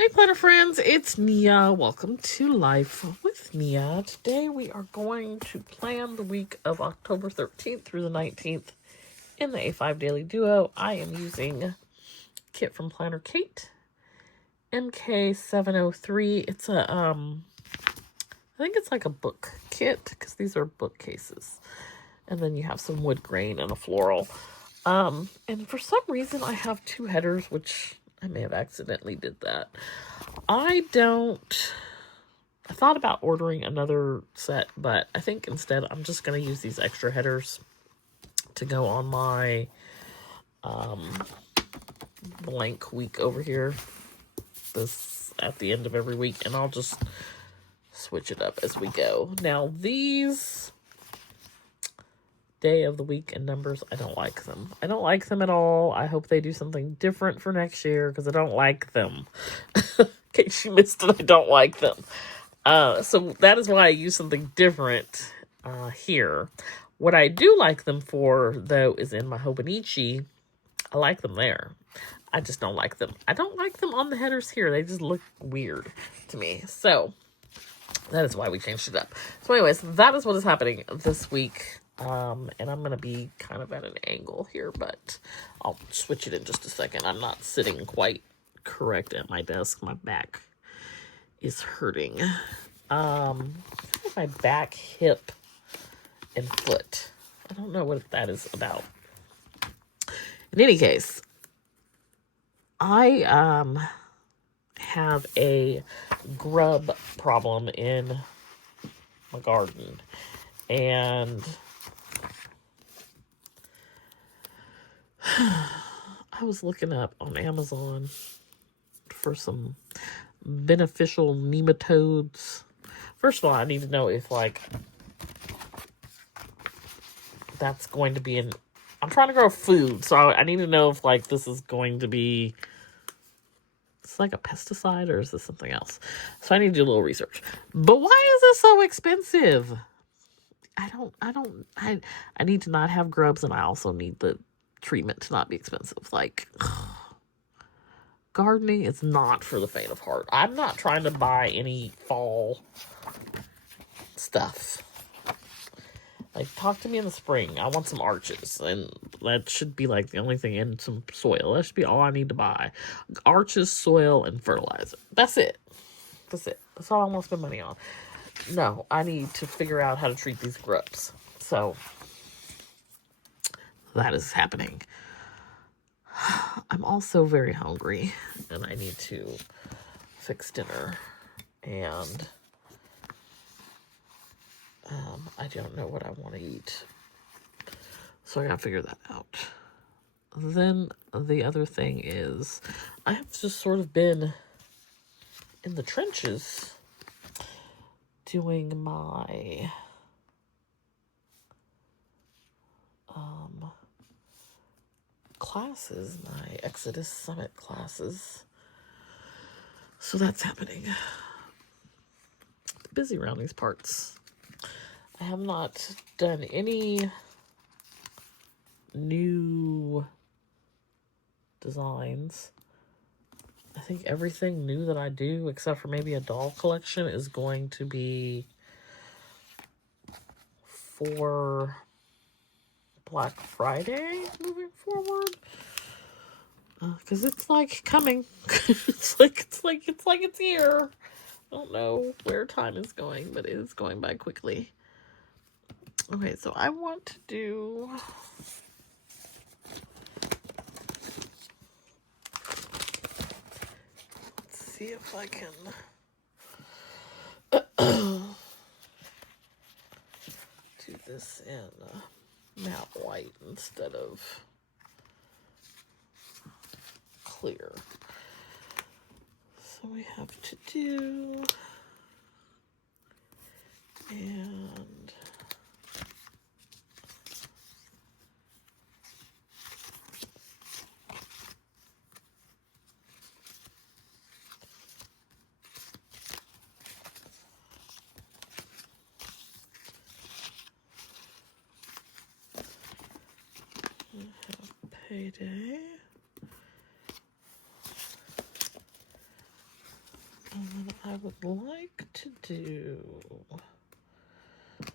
Hey planner friends, it's Nia. Welcome to Life with Nia. Today we are going to plan the week of October 13th through the 19th in the A5 Daily Duo. I am using a kit from Planner Kate, MK703. It's I think it's like a book kit because these are bookcases. And then you have some wood grain and a floral. And for some reason I have two headers, which I may have accidentally did that. I thought about ordering another set, but I think instead I'm just going to use these extra headers to go on my blank week over here. This at the end of every week, and I'll just switch it up as we go. Now these day of the week and numbers, I don't like them. I don't like them at all. I hope they do something different for next year because I don't like them. In case you missed it, I don't like them. So that is why I use something different here. What I do like them for, though, is in my Hobonichi. I like them there. I just don't like them. I don't like them on the headers here. They just look weird to me. So that is why we changed it up. So anyways, that is what is happening this week. And I'm going to be kind of at an angle here, but I'll switch it in just a second. I'm not sitting quite correct at my desk. My back is hurting. My back, hip, and foot. I don't know what that is about. In any case, I have a grub problem in my garden, and I was looking up on Amazon for some beneficial nematodes. First of all, I need to know if, like, that's going to be I'm trying to grow food, so I need to know if, like, this is going to be, it's like a pesticide, or is this something else? So I need to do a little research. But why is this so expensive? I need to not have grubs, and I also need the treatment to not be expensive. Like, gardening is not for the faint of heart. I'm not trying to buy any fall stuff. Like, talk to me in the spring. I want some arches, and that should be like the only thing, in some soil. That should be all I need to buy. Arches, soil, and fertilizer. That's it. That's it. That's all I want to spend money on. No, I need to figure out how to treat these grubs. So that is happening. I'm also very hungry, and I need to fix dinner, and I don't know what I want to eat, so I gotta figure that out. Then the other thing is, I have just sort of been in the trenches doing my classes, my Exodus Summit classes. So that's happening. Busy around these parts. I have not done any new designs. I think everything new that I do, except for maybe a doll collection, is going to be for Black Friday moving forward. Because it's like coming. it's like it's here. I don't know where time is going, but it is going by quickly. Okay, so I want to do, let's see if I can do this in matte white instead of clear. So we have to do, and payday. And I would like to do a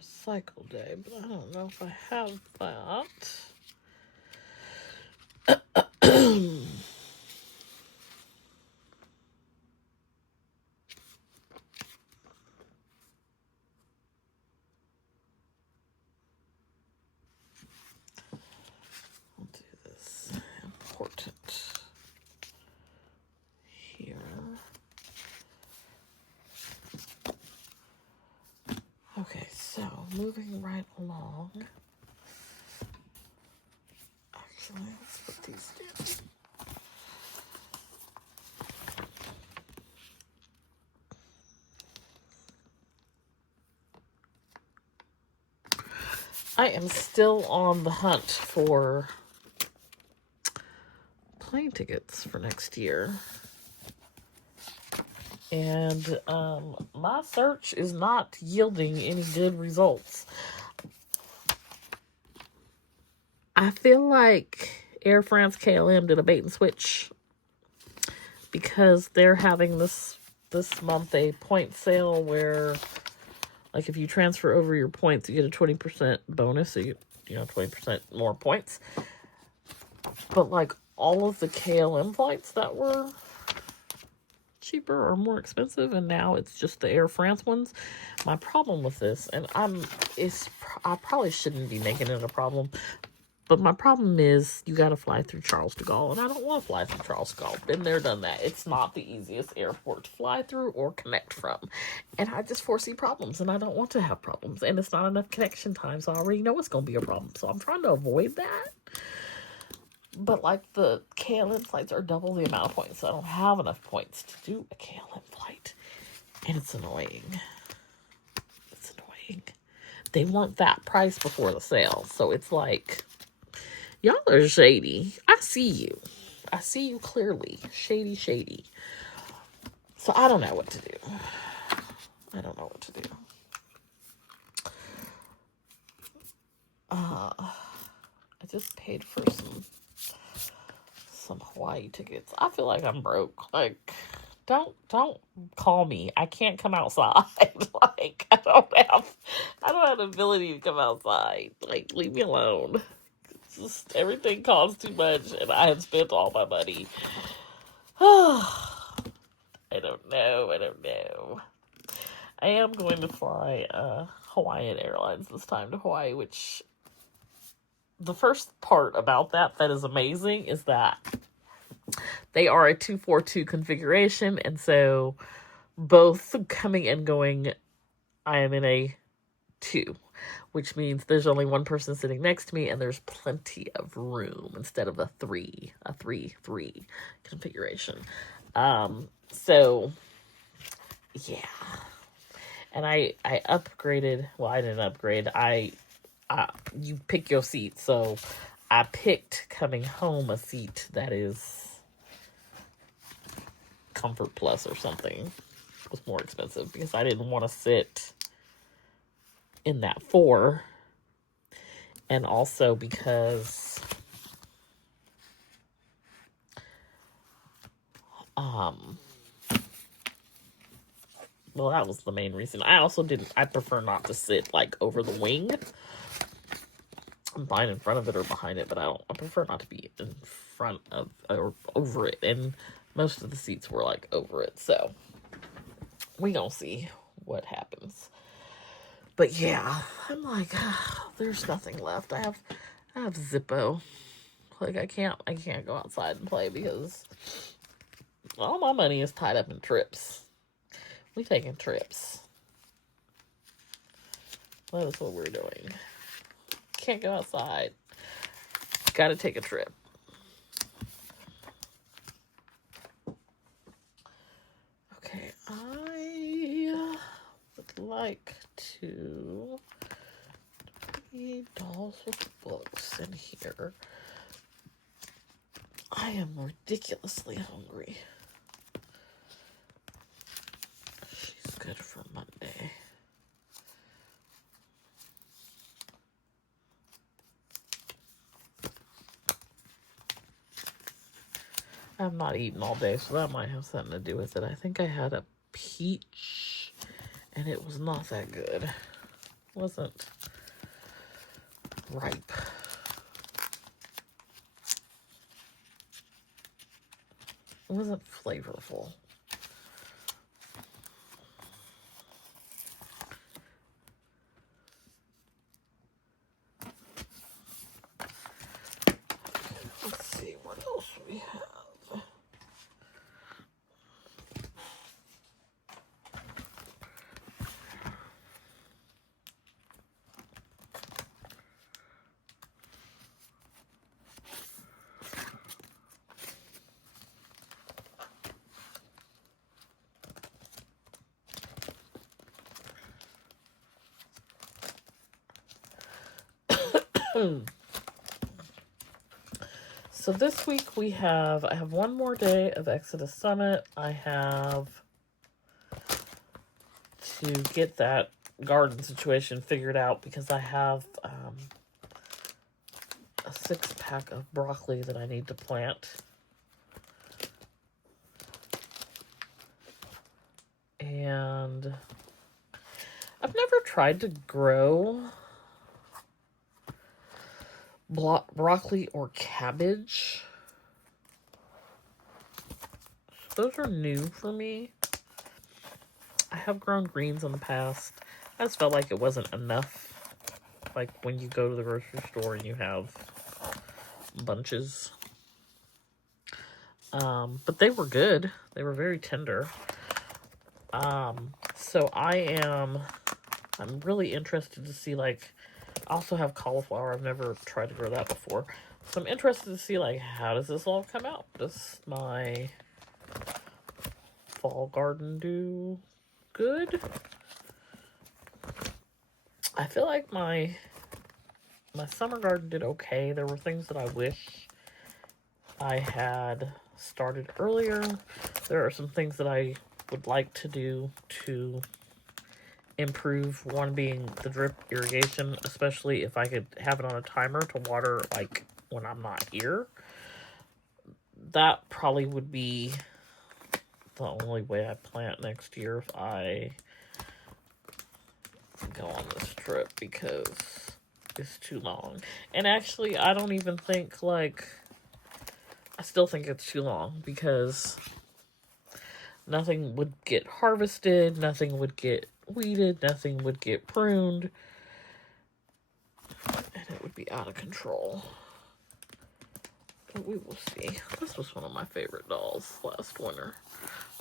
recycle day, but I don't know if I have that. I'll do this important here. Okay, so moving right along. Actually, let's put these down. I am still on the hunt for plane tickets for next year. And my search is not yielding any good results. I feel like Air France KLM did a bait and switch because they're having this month a point sale where, like, if you transfer over your points, you get a 20% bonus, so you know 20% more points. But like all of the KLM flights that were cheaper or more expensive, and now it's just the Air France ones. My problem with this, and I probably shouldn't be making it a problem, but my problem is you got to fly through Charles de Gaulle, and I don't want to fly through Charles de Gaulle. Been there, done that. It's not the easiest airport to fly through or connect from, and I just foresee problems, and I don't want to have problems, and it's not enough connection time, so I already know it's going to be a problem, so I'm trying to avoid that. But like the KLM flights are double the amount of points, so I don't have enough points to do a KLM flight, and it's annoying. It's annoying. They weren't that price before the sale, so it's like, y'all are shady. I see you. I see you clearly. Shady, shady. So I don't know what to do. I don't know what to do. I just paid for some Hawaii tickets. I feel like I'm broke. Like, don't call me. I can't come outside. Like, I don't have the ability to come outside. Like, leave me alone. It's just everything costs too much, and I have spent all my money. I don't know. I am going to fly Hawaiian Airlines this time to Hawaii, which the first part about that is amazing is that they are a 242 configuration, and so both coming and going, I am in a 2, which means there's only one person sitting next to me, and there's plenty of room instead of a 3 configuration. So yeah, and I upgraded. Well, I didn't upgrade. You pick your seat, so I picked coming home a seat that is Comfort Plus or something. It was more expensive because I didn't want to sit in that 4, and also because well, that was the main reason. I prefer not to sit like over the wing. I'm fine in front of it or behind it, but I prefer not to be in front of or over it, and most of the seats were like over it, so we gonna see what happens. But yeah, I'm like, there's nothing left. I have Zippo. Like, I can't go outside and play because all my money is tied up in trips. We taking trips. That is what we're doing. Can't go outside. Gotta take a trip. Okay, I would like to read Dolls with Books in here. I am ridiculously hungry. She's good for Monday. I'm not eating all day, so that might have something to do with it. I think I had a peach, and it was not that good. It wasn't ripe. It wasn't flavorful. Let's see what else we have. So this week I have one more day of Exodus Summit. I have to get that garden situation figured out because I have a 6-pack of broccoli that I need to plant. And I've never tried to grow broccoli or cabbage. Those are new for me. I have grown greens in the past. I just felt like it wasn't enough. Like when you go to the grocery store and you have bunches. But they were good. They were very tender. So I'm really interested to see, like, I also have cauliflower. I've never tried to grow that before. So I'm interested to see, like, how does this all come out? Does my fall garden do good? I feel like my summer garden did okay. There were things that I wish I had started earlier. There are some things that I would like to do to improve. One being the drip irrigation, especially if I could have it on a timer to water, like, when I'm not here. That probably would be the only way I plant next year if I go on this trip, because it's too long. And actually, I don't even think, like, I still think it's too long, because nothing would get harvested, nothing would get weeded, nothing would get pruned, and it would be out of control. But we will see. This was one of my favorite dolls last winter.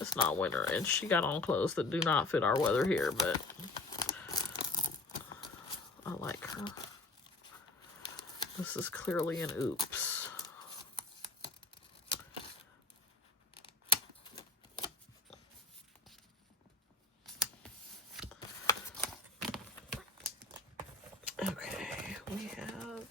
It's not winter, and she got on clothes that do not fit our weather here, but I like her. This is clearly an oops. Okay, we have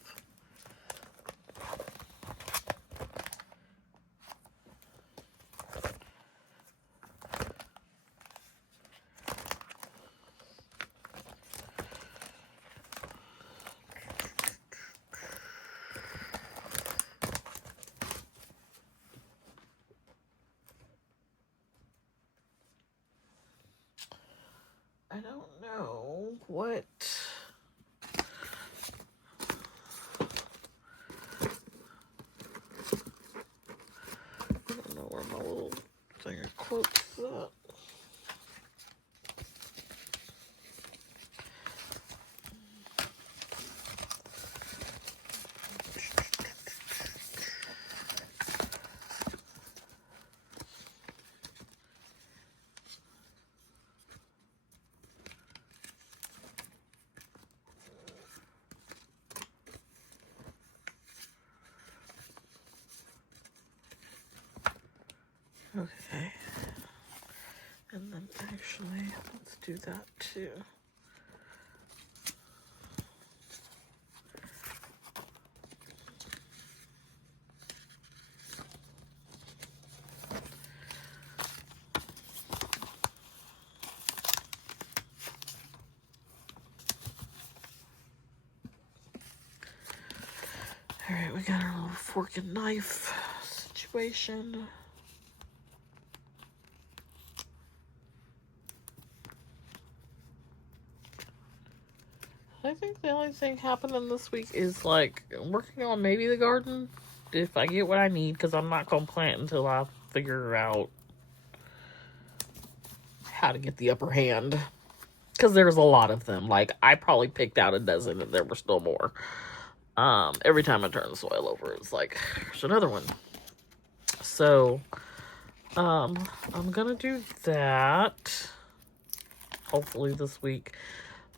I don't know what. I don't know where my little thing of quotes is at. Okay. And then actually, let's do that too. Alright, we got our little fork and knife situation. I think the only thing happening this week is like working on maybe the garden if I get what I need, because I'm not going to plant until I figure out how to get the upper hand, because there's a lot of them. Like, I probably picked out a dozen and there were still more. Every time I turn the soil over, it's like, there's another one. So, I'm gonna do that hopefully this week.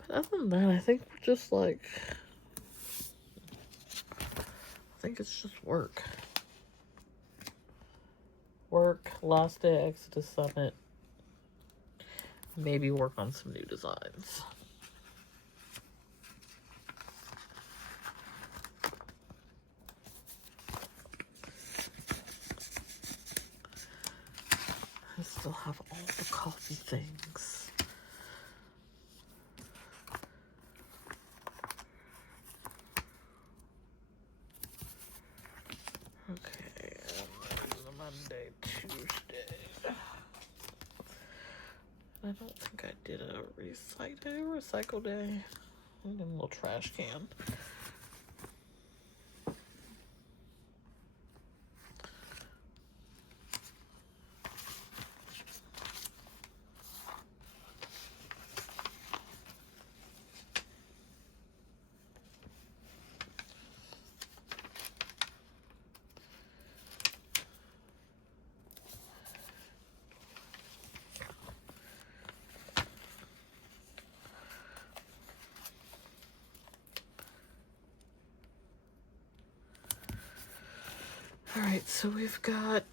But other than that, I think we're just like, I think it's just work. Work, last day Exodus Summit. Maybe work on some new designs. I still have all the coffee things. Okay, and Monday, Tuesday. I don't think I did a recycle day. I did a little trash can. Alright, so we've got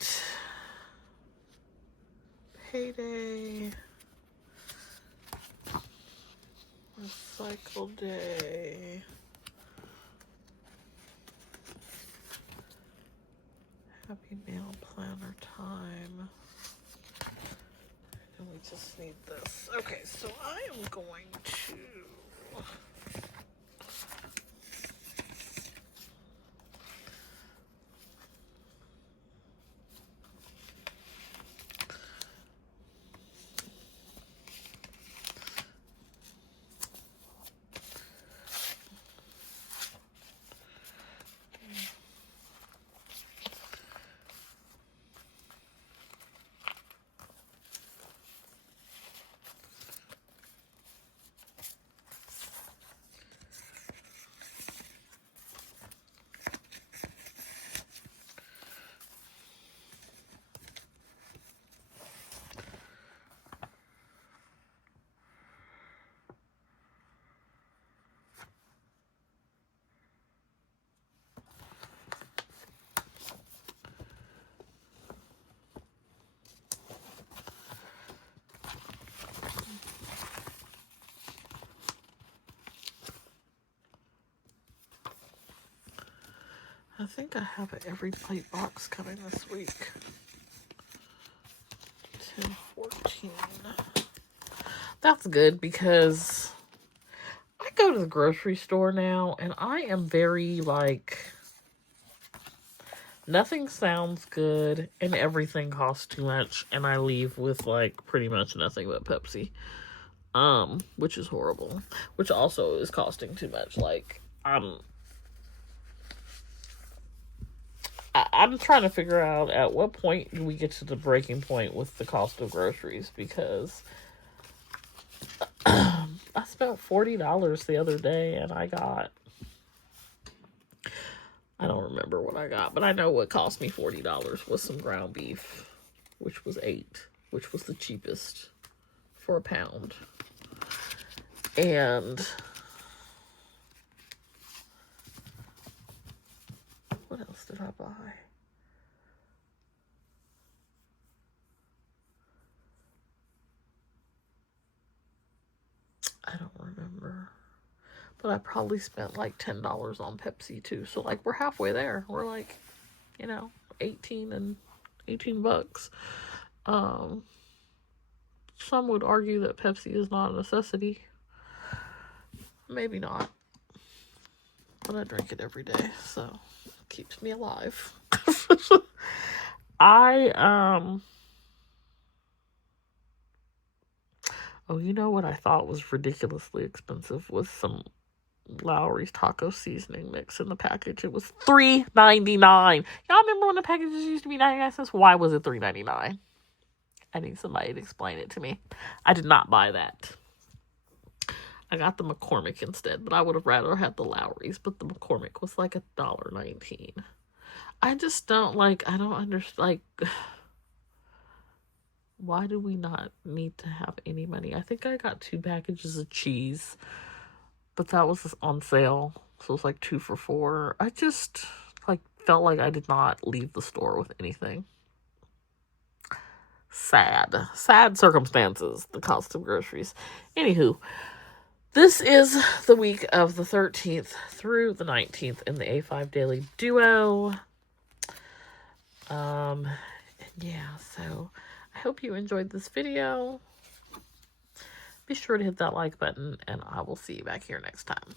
payday, recycle day, happy nail planner time, and we just need this. Okay, so I am going to I think I have an every plate box coming this week. 10/14. That's good because I go to the grocery store now and I am very like, nothing sounds good and everything costs too much, and I leave with like pretty much nothing but Pepsi. Which is horrible. Which also is costing too much. Like, I'm trying to figure out at what point do we get to the breaking point with the cost of groceries, because I spent $40 the other day and I don't remember what I got, but I know what cost me $40 was some ground beef, which was $8, which was the cheapest for a pound. And what else did I buy? I don't remember. But I probably spent like $10 on Pepsi too. So like we're halfway there. We're like, 18 bucks. Some would argue that Pepsi is not a necessity. Maybe not. But I drink it every day, so it keeps me alive. Oh, you know what I thought was ridiculously expensive was some Lowry's taco seasoning mix in the package. It was $3.99. Y'all remember when the packages used to be 99 cents? Why was it $3.99? I need somebody to explain it to me. I did not buy that. I got the McCormick instead, but I would have rather had the Lowry's, but the McCormick was like $1.19. I just don't I don't understand, why do we not need to have any money? I think I got 2 packages of cheese, but that was on sale, so it was 2 for $4. I just felt like I did not leave the store with anything. Sad circumstances, the cost of groceries. Anywho, this is the week of the 13th through the 19th in the A5 Daily Duo. Yeah, so I hope you enjoyed this video. Be sure to hit that like button, and I will see you back here next time.